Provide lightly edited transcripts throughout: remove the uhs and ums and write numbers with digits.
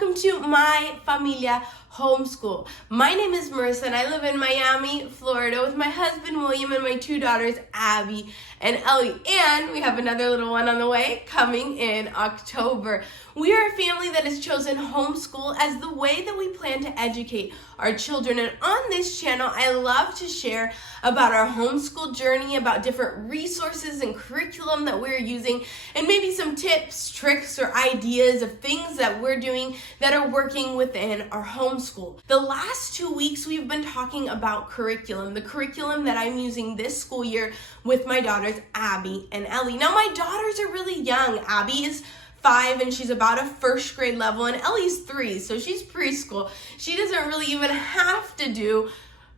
welcome to my familia homeschool. My name is Marissa and I live in Miami, Florida with my husband William and my two daughters Abby and Ellie, and we have another little one on the way coming in October. We are a family that has chosen homeschool as the way that we plan to educate our children, and on this channel I love to share about our homeschool journey, about different resources and curriculum that we're using, and maybe some tips, tricks, or ideas of things that we're doing that are working within our homeschool. The last 2 weeks we've been talking about curriculum, the curriculum that I'm using this school year with my daughters Abby and Ellie. Now my daughters are really young. Abby is 5 and she's about a first grade level, and Ellie's 3, so she's preschool. She doesn't really even have to do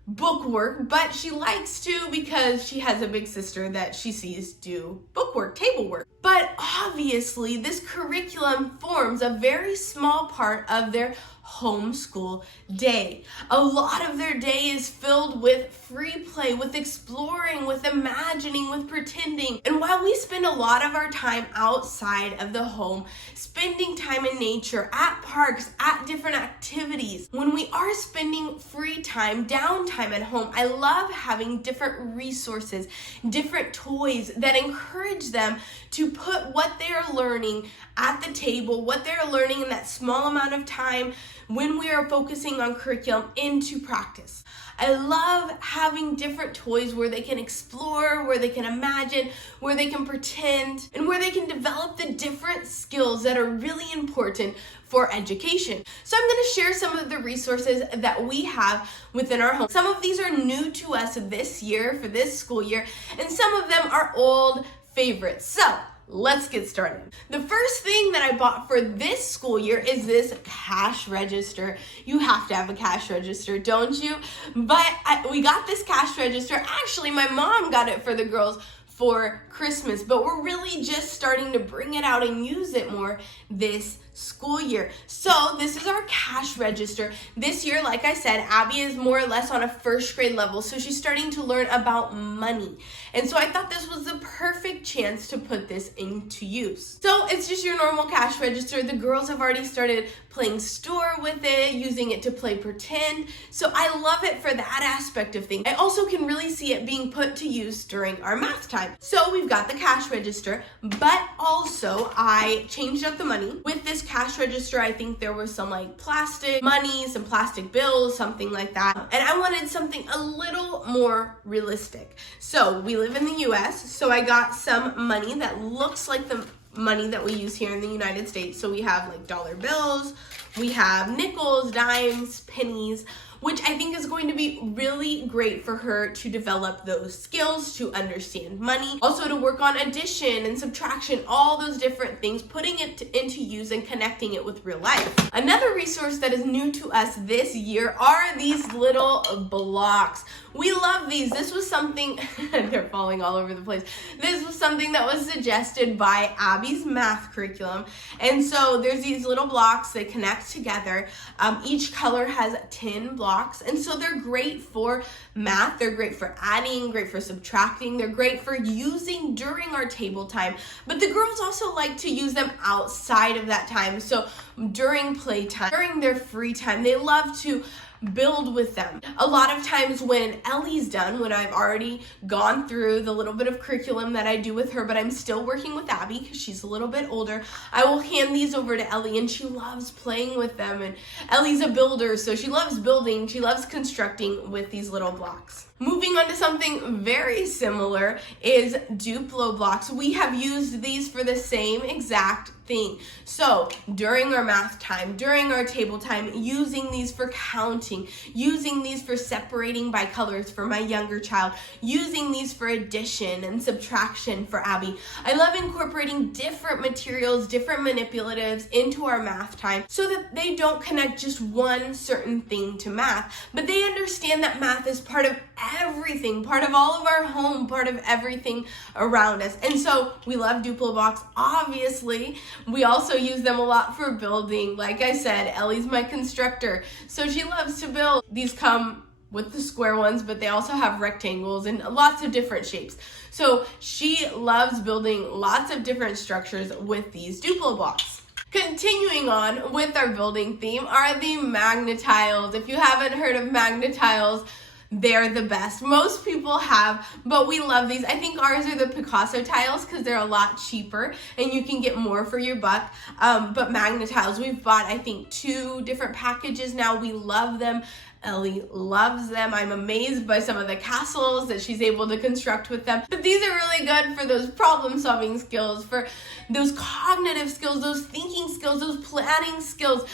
book work, but she likes to because she has a big sister that she sees do book work, table work. But obviously this curriculum forms a very small part of their homeschool day. A lot of their day is filled with free play, with exploring, with imagining, with pretending. And while we spend a lot of our time outside of the home, spending time in nature, at parks, at different activities, when we are spending free time, downtime at home, I love having different resources, different toys that encourage them to put what they are learning at the table, what they're learning in that small amount of time when we are focusing on curriculum, into practice. I love having different toys where they can explore, where they can imagine, where they can pretend, and where they can develop the different skills that are really important for education. So I'm going to share some of the resources that we have within our home. Some of these are new to us this year, for this school year, and some of them are old favorites. So let's get started. The first thing that I bought for this school year is this cash register. You have to have a cash register, don't you? But we got this cash register. Actually, my mom got it for the girls for Christmas, but we're really just starting to bring it out and use it more this school year. So this is our cash register. This year, like I said, Abby is more or less on a first grade level, so she's starting to learn about money. And so I thought this was the perfect chance to put this into use. So it's just your normal cash register. The girls have already started playing store with it, using it to play pretend. So I love it for that aspect of things. I also can really see it being put to use during our math time. So we've got the cash register, but also I changed up the money. With this cash register, I think there was some like plastic money, some plastic bills, something like that. And I wanted something a little more realistic. So we live in the US, so I got some money that looks like the money that we use here in the United States. So we have like dollar bills, we have nickels, dimes, pennies, which I think is going to be really great for her to develop those skills, to understand money, also to work on addition and subtraction, all those different things, putting it into use and connecting it with real life. Another resource that is new to us this year are these little blocks. We love these. This was something, they're falling all over the place. This was something that was suggested by Abby's math curriculum. And so there's these little blocks that connect together. Each color has 10 blocks. And so they're great for math. They're great for adding, great for subtracting. They're great for using during our table time. But the girls also like to use them outside of that time. So during playtime, during their free time, they love to build with them. A lot of times when Ellie's done, when I've already gone through the little bit of curriculum that I do with her, but I'm still working with Abby because she's a little bit older, I will hand these over to Ellie, and she loves playing with them. And Ellie's a builder, so she loves building, she loves constructing with these little blocks. Moving on to something very similar is Duplo Blocks. We have used these for the same exact thing. So during our math time, during our table time, using these for counting, using these for separating by colors for my younger child, using these for addition and subtraction for Abby. I love incorporating different materials, different manipulatives into our math time so that they don't connect just one certain thing to math, but they understand that math is part of everything, part of all of our home, part of everything around us. And so we love Duplo Blocks. Obviously, we also use them a lot for building. Like I said, Ellie's my constructor, so she loves to build. These come with the square ones, but they also have rectangles and lots of different shapes. So she loves building lots of different structures with these Duplo Blocks. Continuing on with our building theme are the Magna Tiles. If you haven't heard of Magna Tiles, they're the best. Most people have, but we love these. I think ours are the PicassoTiles because they're a lot cheaper and you can get more for your buck. But Magna Tiles, we've bought, I think, 2 different packages now. We love them. Ellie loves them. I'm amazed by some of the castles that she's able to construct with them. But these are really good for those problem-solving skills, for those cognitive skills, those thinking skills, those planning skills,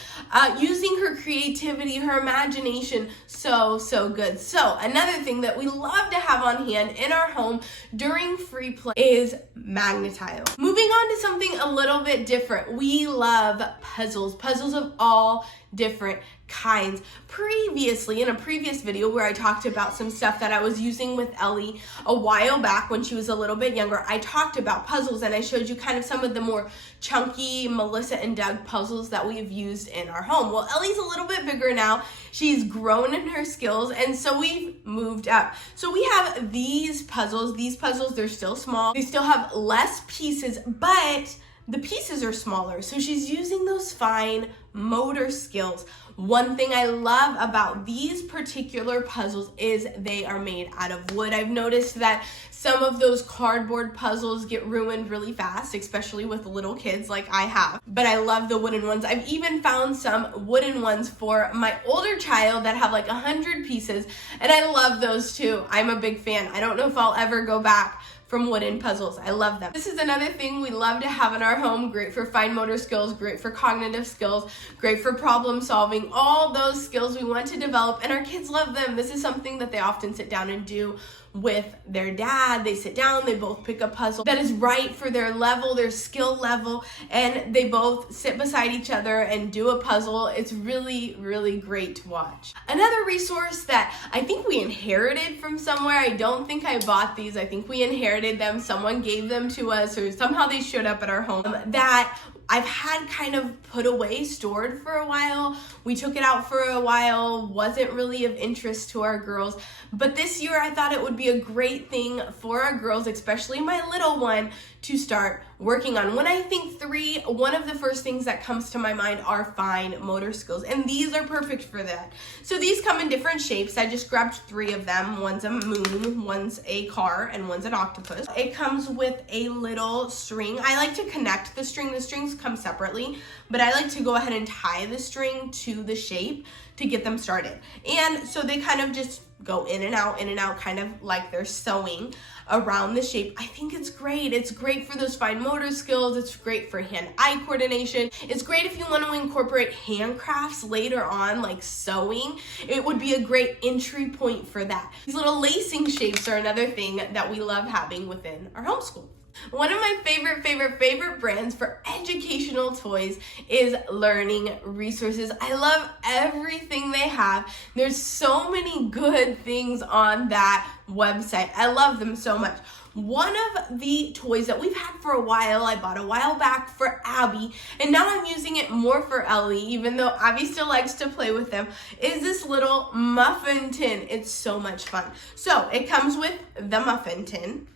using her creativity, her imagination. So good. So another thing that we love to have on hand in our home during free play is Magna Tiles. Moving on to something a little bit different. We love puzzles. Puzzles of all different kinds. Previously, in a previous video where I talked about some stuff that I was using with Ellie a while back when she was a little bit younger, I talked about puzzles and I showed you kind of some of the more chunky Melissa and Doug puzzles that we've used in our home. Well, Ellie's a little bit bigger now. She's grown in her skills, and so we've moved up. So we have these puzzles. These puzzles, they're still small. They still have less pieces, but the pieces are smaller. So she's using those fine motor skills. One thing I love about these particular puzzles is they are made out of wood. I've noticed that some of those cardboard puzzles get ruined really fast, especially with little kids like I have. But I love the wooden ones. I've even found some wooden ones for my older child that have like 100 pieces, and I love those too. I'm a big fan. I don't know if I'll ever go back from wooden puzzles. I love them. This is another thing we love to have in our home. Great for fine motor skills, great for cognitive skills, great for problem solving, all those skills we want to develop, and our kids love them. This is something that they often sit down and do with their dad. They sit down, they both pick a puzzle that is right for their level, their skill level, and they both sit beside each other and do a puzzle. It's really, really great to watch. Another resource that I think we inherited from somewhere, I don't think I bought these, I think we inherited them, someone gave them to us, or somehow they showed up at our home, that I've had kind of put away, stored for a while. We took it out for a while, wasn't really of interest to our girls. But this year I thought it would be a great thing for our girls, especially my little one, to start working on. When I think 3, one of the first things that comes to my mind are fine motor skills, and these are perfect for that. So these come in different shapes. I just grabbed 3 of them. One's a moon, one's a car, and one's an octopus. It comes with a little string. I like to connect the string. The strings come separately, but I like to go ahead and tie the string to the shape to get them started. And so they kind of just go in and out, kind of like they're sewing around the shape. I think it's great. It's great for those fine motor skills. It's great for hand-eye coordination. It's great if you want to incorporate handcrafts later on, like sewing. It would be a great entry point for that. These little lacing shapes are another thing that we love having within our homeschool. One of my favorite brands for educational toys is Learning Resources. I love everything they have. There's so many good things on that website. I love them so much. One of the toys that we've had for a while, I bought a while back for Abby, and now I'm using it more for Ellie, even though Abby still likes to play with them, is this little muffin tin. It's so much fun. So it comes with the muffin tin.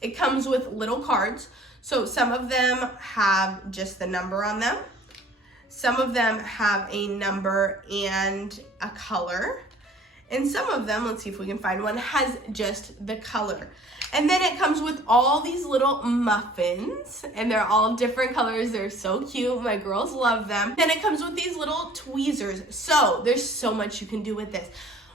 It comes with little cards. So some of them have just the number on them. Some of them have a number and a color. And some of them, let's see if we can find one, has just the color. And then it comes with all these little muffins, and they're all different colors. They're so cute. My girls love them. Then it comes with these little tweezers. So there's so much you can do with this.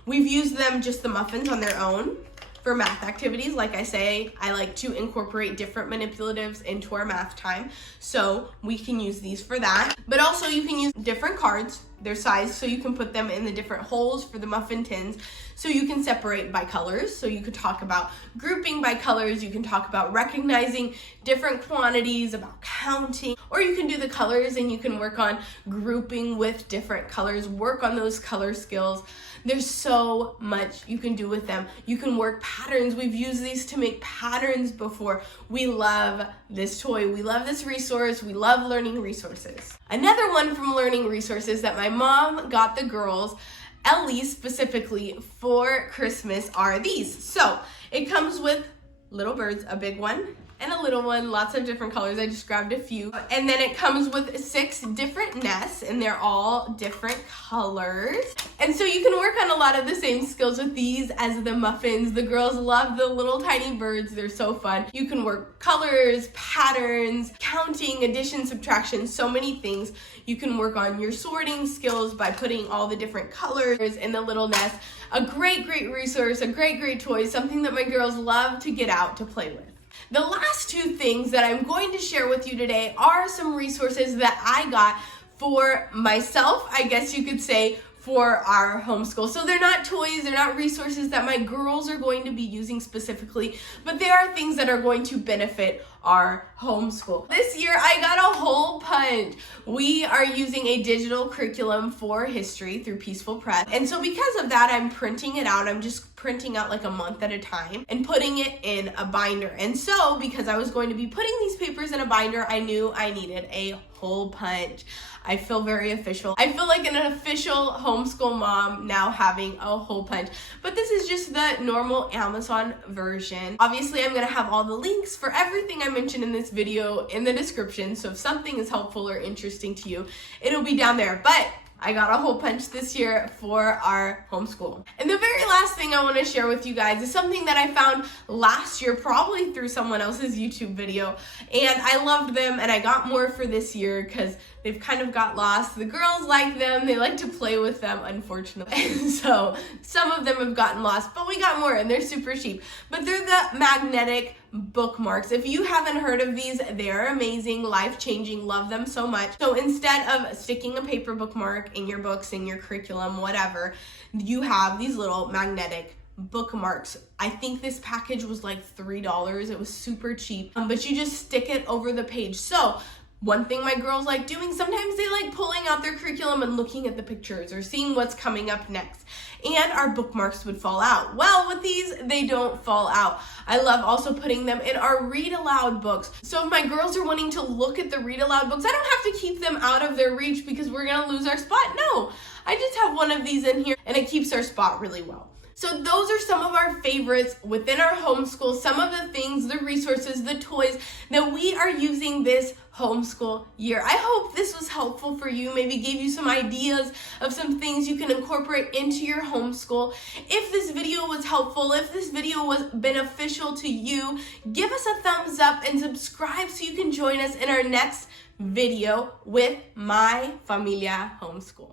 We've used them, just the muffins on their own, for math activities. Like I say, I like to incorporate different manipulatives into our math time, so we can use these for that. But also you can use different cards, their size, so you can put them in the different holes for the muffin tins, so you can separate by colors. So you could talk about grouping by colors, you can talk about recognizing different quantities, about counting, or you can do the colors and you can work on grouping with different colors, work on those color skills. There's so much you can do with them. You can work patterns. We've used these to make patterns before. We love this toy. We love this resource. We love Learning Resources. Another one from Learning Resources that my mom got the girls, Ellie specifically, for Christmas are these. So it comes with little birds, a big one and a little one, lots of different colors. I just grabbed a few. And then it comes with 6 different nests, and they're all different colors. And so you can work on a lot of the same skills with these as the muffins. The girls love the little tiny birds. They're so fun. You can work colors, patterns, counting, addition, subtraction, so many things. You can work on your sorting skills by putting all the different colors in the little nest. A great resource, a great toy, something that my girls love to get out to play with. The last 2 things that I'm going to share with you today are some resources that I got for myself, I guess you could say, for our homeschool. So they're not toys, they're not resources that my girls are going to be using specifically, but they are things that are going to benefit our homeschool. This year I got a hole punch. We are using a digital curriculum for history through Peaceful Press. And so because of that, I'm printing it out. I'm just printing out like a month at a time and putting it in a binder. And so because I was going to be putting these papers in a binder, I knew I needed a hole punch. I feel very official. I feel like an official homeschool mom now having a hole punch. But this is just the normal Amazon version. Obviously, I'm gonna have all the links for everything I mentioned in this video in the description. So if something is helpful or interesting to you, it'll be down there. But I got a hole punch this year for our homeschool. And the very last thing I want to share with you guys is something that I found last year, probably through someone else's YouTube video, and I loved them, and I got more for this year because they've kind of got lost. The girls like them, they like to play with them, unfortunately. And so some of them have gotten lost, but we got more, and they're super cheap. But they're the magnetic bookmarks. If you haven't heard of these, they're amazing, life-changing, love them so much. So instead of sticking a paper bookmark in your books, in your curriculum, whatever, you have these little magnetic bookmarks. I think this package was like $3. It was super cheap, but you just stick it over the page. So one thing my girls like doing, sometimes they like pulling out their curriculum and looking at the pictures or seeing what's coming up next. And our bookmarks would fall out. Well, with these, they don't fall out. I love also putting them in our read aloud books. So if my girls are wanting to look at the read aloud books, I don't have to keep them out of their reach because we're gonna lose our spot. No, I just have one of these in here and it keeps our spot really well. So those are some of our favorites within our homeschool, some of the things, the resources, the toys that we are using this homeschool year. I hope this was helpful for you, maybe gave you some ideas of some things you can incorporate into your homeschool. If this video was helpful, if this video was beneficial to you, give us a thumbs up and subscribe so you can join us in our next video with My Familia Homeschool.